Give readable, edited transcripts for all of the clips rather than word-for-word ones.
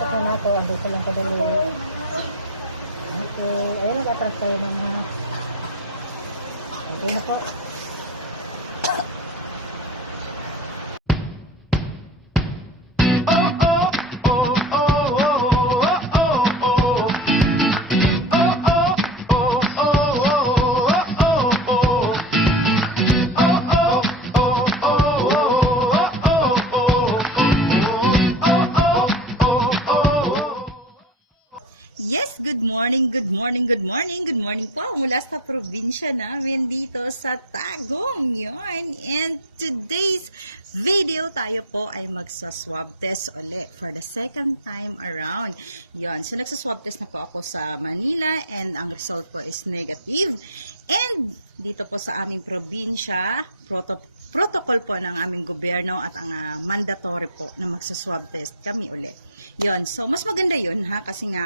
Pasok muna ako, andito lang kadali. Okay, ayun ba transfer mga. Okay ako. Good morning po mula sa probinsya namin dito sa Tagum. Yun. And today's video tayo po ay magsaswab test ulit for the second time around. Yun. So nagsaswab test na po ako sa Manila and ang result po is negative. And dito po sa aming probinsya, protocol po ng aming gobyerno at ang mandatory po na magsaswab test kami ulit. Yun. So, mas maganda yun ha, kasi nga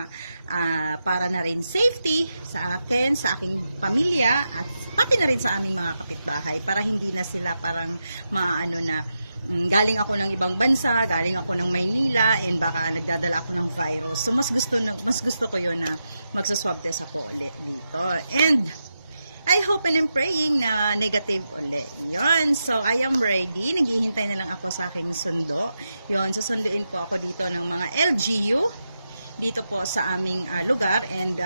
para na rin safety sa akin, sa aking pamilya, at pati na rin sa aming mga kapitbahay, para hindi na sila parang maano na galing ako ng ibang bansa, galing ako ng Maynila, and baka nagdadala ako ng virus. So, mas gusto ko yun na magsaswab test ako ulit. So, and I hope and I'm praying na negative ulit. Yun. So, I am ready. Naghihintay na lang ako sa aking sundo. Yun. Susunduin po ako dito ng mga LGU dito po sa aming lugar. And,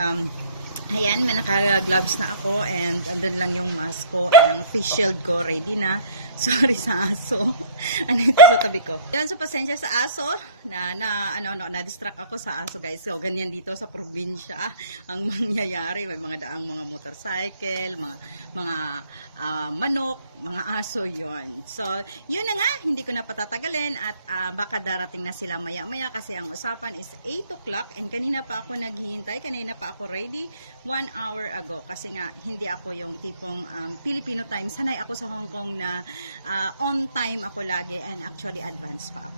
ayan, may naka-gloves na ako. And, andun lang yung mask ko. Ang face shield ko ready na. Sorry sa aso. Ano ito sa tabi ko? Yun. So, pasensya sa aso. Na-distract ako sa aso, guys. So, ganyan dito sa probinsya. Ang mangyayari, may mga daang mga motorcycle, mga manok, mga aso, yun. So, yun na nga, hindi ko na patatagalin at baka darating na sila maya-maya kasi ang usapan is 8 o'clock and kanina pa ako naghihintay, kanina pa ako ready 1 hour ago kasi nga hindi ako yung tipong Filipino time. Sanay ako sa Hong Kong na on time ako lagi and actually advance ako.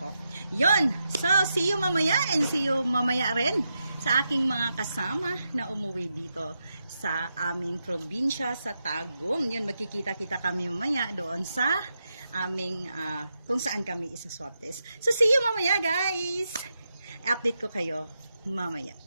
Yun! So, see you mamaya and see you mamaya rin sa aking mga kasama na umuwi dito sa aming probinsya, sa Tagum. Yan, magkikita-kita kami mamaya doon sa aming, kung saan kami isa-swab test. So, see you mamaya, guys! Update ko kayo mamaya.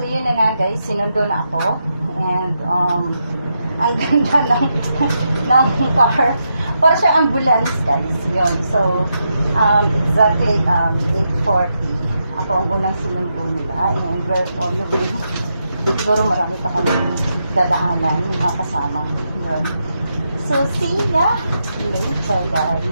So yun na nga guys, sinundo na ako. And ang ganda ng car. Para siyang ambulance guys. Yun. So, exactly 8:40. Ako ang unang sinundo nila. And we're also siguro marami pa kami dadaan lang yung mga kasama. Yun. So, see ya! Yun. So guys.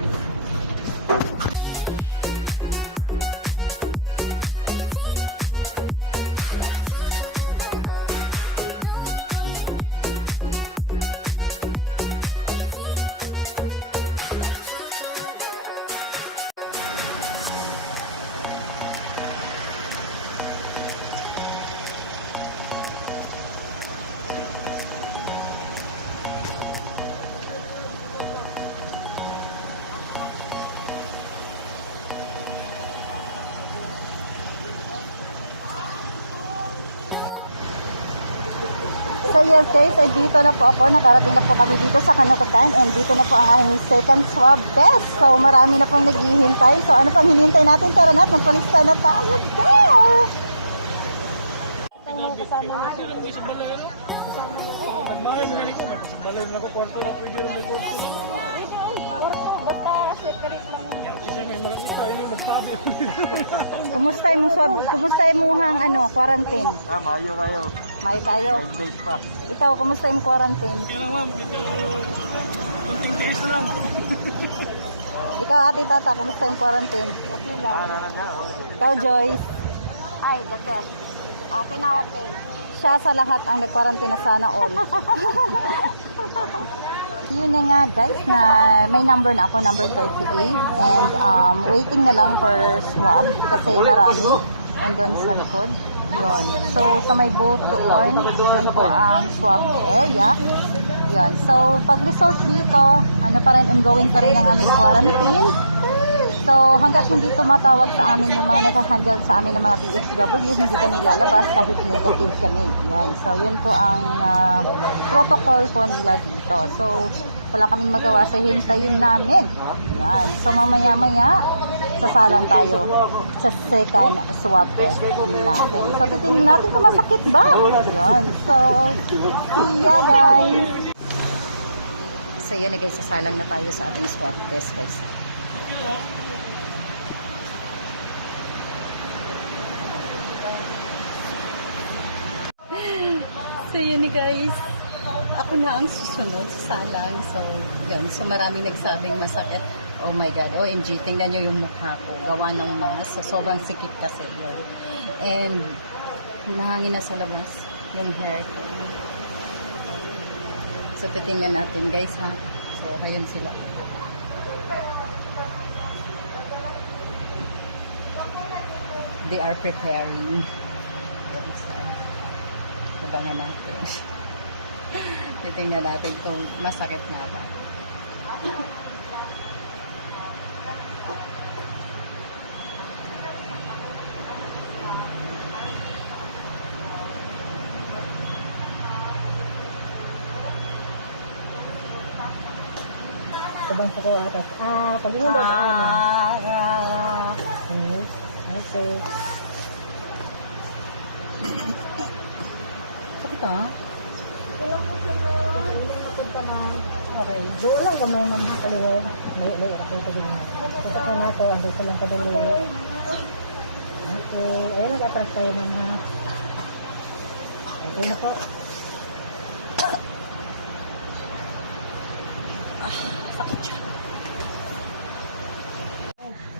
sila may sa balay, no? Nagmahay mo ganito, may sa balay na ako, kwarto na pwede rin may kwarto. Ito, kwarto, basta separate lang niya. Kasi may marami tayo yung magsabi. Kumusta mo sa kumusta mo ng ano, quarantine? Ikaw, kumusta yung quarantine? Ikaw, ate tata, kumusta yung quarantine? Ikaw, Joyce? Ay, the best. Siya sa lahat ang nag-quarantine sana ko. Yun na nga, guys, may number na ako na rating na lang. Uli na po siguro. Uli na. So, sa may boat, Dati lang, kita may duwa sa pay. so, pag resort nito, na parang going pa rin ang so, hanggang dito sa mga tao, sa amin naman. Wala kaming magawa sa yun na yun namin. Ha? So, maya-maya, Hindi kayo sa kuha ako. sa second swab. Text kayo ko kayo, ma'am. Wala ka nag-monitor ko. Wala na. Saya lagi sa salam na kayo sa ating swab test. So yun guys, ako na ang susunod sa salang. So yun, so maraming nagsabing masakit. Oh my God, OMG, tingnan nyo yung mukha ko. Gawa ng mask, so sobrang sikip kasi yun. And nahangin na sa labas yung hair ko. So titingnan natin guys ha. So ayun sila. They are preparing. Yes. Abangan natin. Titingnan natin kung masakit na ba. Sabang sa kuha atas. Pag-ingat ka. Okay. Sakit ah. Ilang na po ma'am. Okay. Doon lang gamay mga kaliway. Lay, ako sa ganyan. Susap na ako, ang gusto lang katuloy. Okay, ayun nga para sa mga. Okay na po.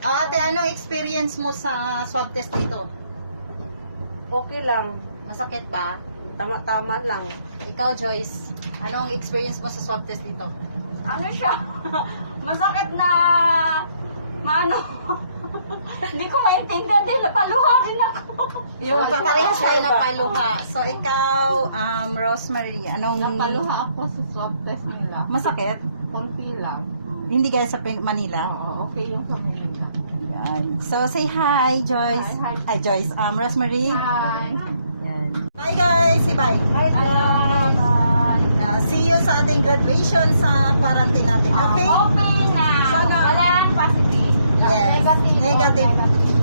Ate, anong experience mo sa swab test dito? Okay lang. Masakit ba? Tama-tama lang. Ikaw, Joyce, anong experience mo sa swab test dito? Ano siya? Masakit na... Maano? Hindi ko maintindihan. Hindi, napaluha rin ako. Yung papareho siya ng paluha. So, ikaw, Rosemary, anong... Napaluha ako sa swab test nila. Masakit? Konti lang. Hindi kaya sa Manila? Oo, okay yung sa Manila. Yan. So, say hi, Joyce. Hi, hi. Hi, Joyce. Rosemary. Hi! Yan. Bye, guys. Say bye. Bye, See you sa ating graduation sa quarantine natin. Okay? Open na! Sana. Walang positive. Yes. Negative. Negative. Negative.